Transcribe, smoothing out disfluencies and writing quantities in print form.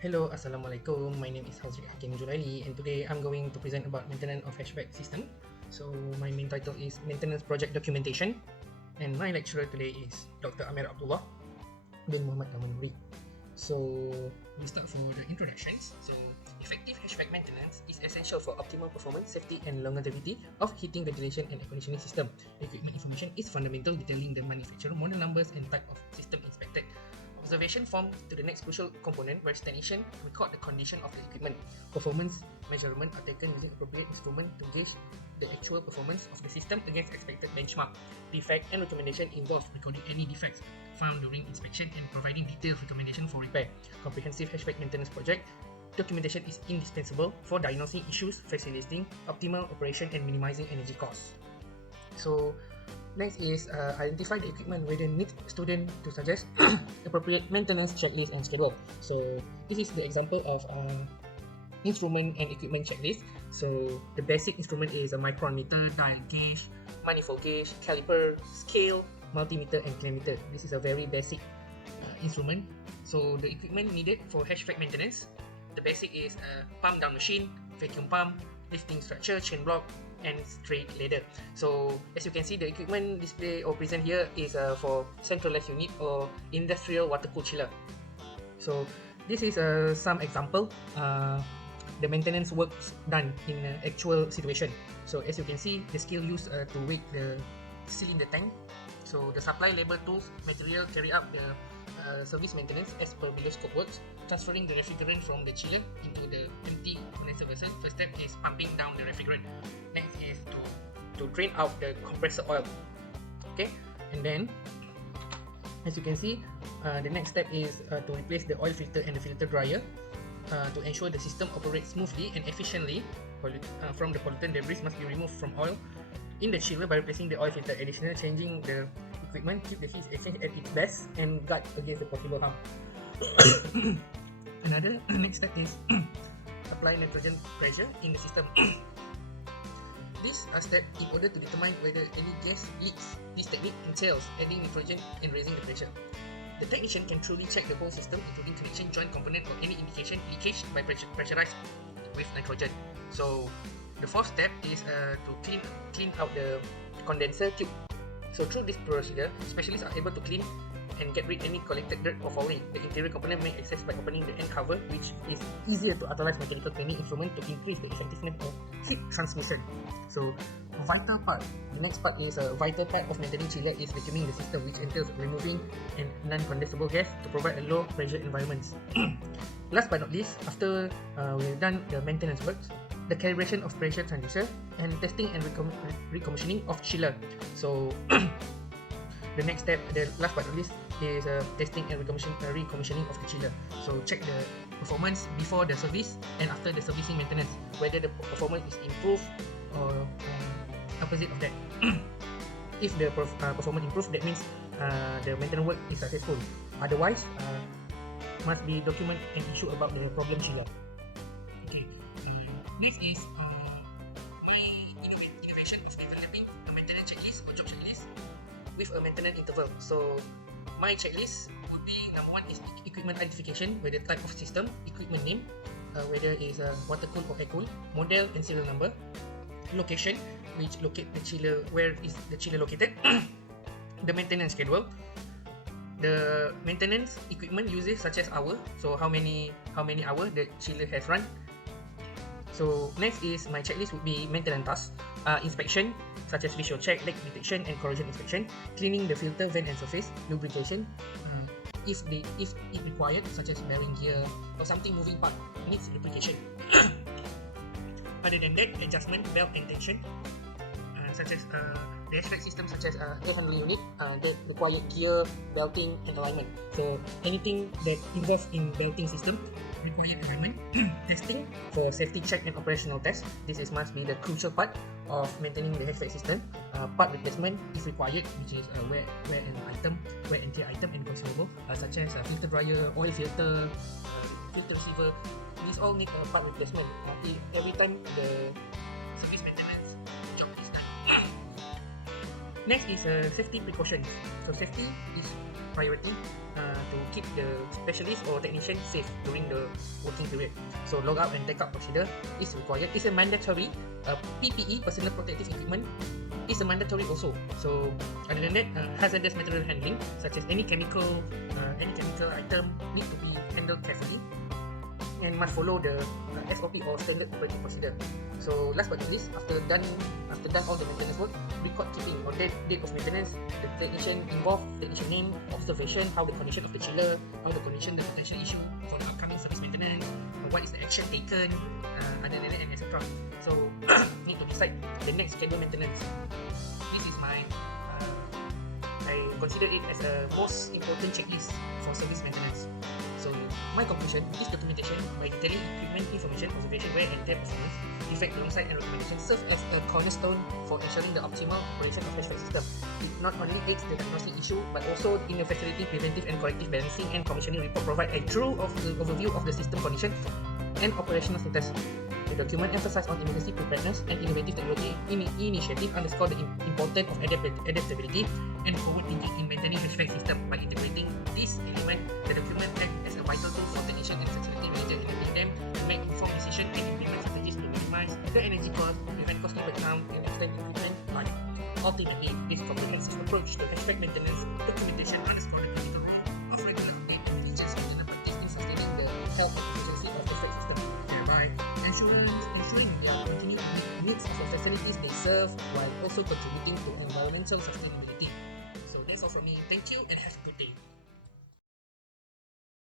Hello, Assalamualaikum. My name is HAZRIQ HAKIM JULAILI, and today I'm going to present about maintenance of HVAC system. So my main title is Maintenance Project Documentation, and my lecturer today is Dr. Amir Abdullah bin Muhammad Tamanuri. So we start for the introductions. So effective HVAC maintenance is essential for optimal performance, safety and longevity of heating, ventilation and air conditioning system. Equipment information is fundamental, detailing the manufacturer, model numbers and type of system inspected. Observation form to the next crucial component, where technician record the condition of the equipment. Performance measurement are taken using appropriate instrument to gauge the actual performance of the system against expected benchmark. Defect and recommendation involve recording any defects found during inspection and providing detailed recommendation for repair. Comprehensive HVAC maintenance project documentation is indispensable for diagnosing issues, facilitating optimal operation and minimizing energy costs. So next is identify the equipment where they need student to suggest appropriate maintenance checklist and schedule. So this is the example of instrument and equipment checklist. So the basic instrument is a micrometer, dial gauge, manifold gauge, caliper, scale, multimeter and kilometer. This is a very basic instrument. So the equipment needed for HVAC maintenance, the basic is pump down machine, vacuum pump, lifting structure, chain block and straight ladder. So as you can see, the equipment display or present here is for centralized unit or industrial water cooled chiller. So this is some example the maintenance works done in actual situation. So as you can see, the scale used to weight the cylinder tank. So the supply label tools material carry out the service maintenance as per below scope works. Transferring the refrigerant from the chiller into the empty condenser vessel. First step is pumping down the refrigerant. Next is to drain out the compressor oil. Okay, and then as you can see, the next step is to replace the oil filter and the filter dryer to ensure the system operates smoothly and efficiently. From the pollutant debris must be removed from oil in the chiller by replacing the oil filter. Additionally, changing the equipment keep the heat exchange at its best and guard against the possible harm. Another next step is apply nitrogen pressure in the system. This step in order to determine whether any gas leaks. This technique entails adding nitrogen and raising the pressure. The technician can truly check the whole system, including connection, joint component or any indication leakage by pressurized with nitrogen. So the fourth step is to clean out the condenser tube. So through this procedure, specialists are able to clean and get rid any collected dirt or fouling. The interior component may access by opening the end cover, which is easier to utilize mechanical cleaning instrument to increase the effectiveness of heat transmission. So vital part. The next part is a vital part of maintaining chiller is vacuuming the system, which entails removing non-condensable gas to provide a low pressure environment. Last but not least, after we've done the maintenance works, the calibration of pressure transducer and testing and recommissioning of chiller. So the next step, the last but not least, is testing and recommissioning of the chiller. So check the performance before the service and after the servicing maintenance, whether the performance is improved or opposite of that. If the performance improved, that means the maintenance work is successful. Otherwise, must be document and issue about the problem chiller. Okay. Next is innovation of developing a maintenance checklist or job checklist with a maintenance interval. So my checklist would be, number one is equipment identification, whether type of system, equipment name, whether it is water cooled or air cooled, model and serial number, location, which locate the chiller, where is the chiller located, the maintenance schedule, the maintenance equipment uses such as hour, so how many hour the chiller has run. So next is my checklist would be maintenance tasks, inspection such as visual check, leak detection and corrosion inspection, cleaning the filter, vent and surface, lubrication, if it required, such as bearing gear or something moving part needs lubrication. Other than that, adjustment, belt and tension, such as the HVAC system such as air handling unit that require gear, belting and alignment. So anything that involves in belting system require alignment. Testing for safety check and operational test. This must be the crucial part of maintaining the HVAC system. Part replacement is required, which is wear and tear item and consumable, such as filter dryer, oil filter, filter receiver. These all need a part replacement every time the service maintenance job is done. Next is safety precautions. So safety is priority to keep the specialist or technician safe during the working period. So log out and tag out procedure is required. It's a mandatory. PPE, personal protective equipment, is a mandatory also. So other than that, hazardous material handling, such as any chemical item, need to be handled carefully and must follow the SOP or standard operating procedure. So last but not least, after done all the maintenance work, record keeping or date of maintenance, the technician involved, technician name, observation, how the condition of the chiller, how the condition, the potential issue for the upcoming service maintenance, what is the action taken, other than that, and etc. So need to decide the next scheduled maintenance. This is my I consider it as a most important checklist for service maintenance. So my conclusion, this documentation by detailing equipment information, observation, wear and tear performance, defect alongside and recommendation serves as a cornerstone for ensuring the optimal operation of HVAC system. It not only aids the diagnostic issue but also in the facility preventive and corrective balancing and commissioning report provide a true overview of the system condition and operational status. The document emphasizes on emergency preparedness and innovative technology initiative underscore the importance of adaptability and forward thinking in maintaining HVAC system. By integrating this element, the document acts as a vital tool for technician and facility manager, enabling them to make informed decisions and implement strategies to minimize the energy cost, prevent costly breakdown, and extend equipment life. Ultimately, this comprehensive approach to HVAC maintenance documentation underscore the critical role of regular update of features and practice in sustaining the health and efficiency of the HVAC system, thereby ensuring their continued needs of the facilities they serve while also contributing to environmental sustainability. So that's all from me. Thank you and have a good day.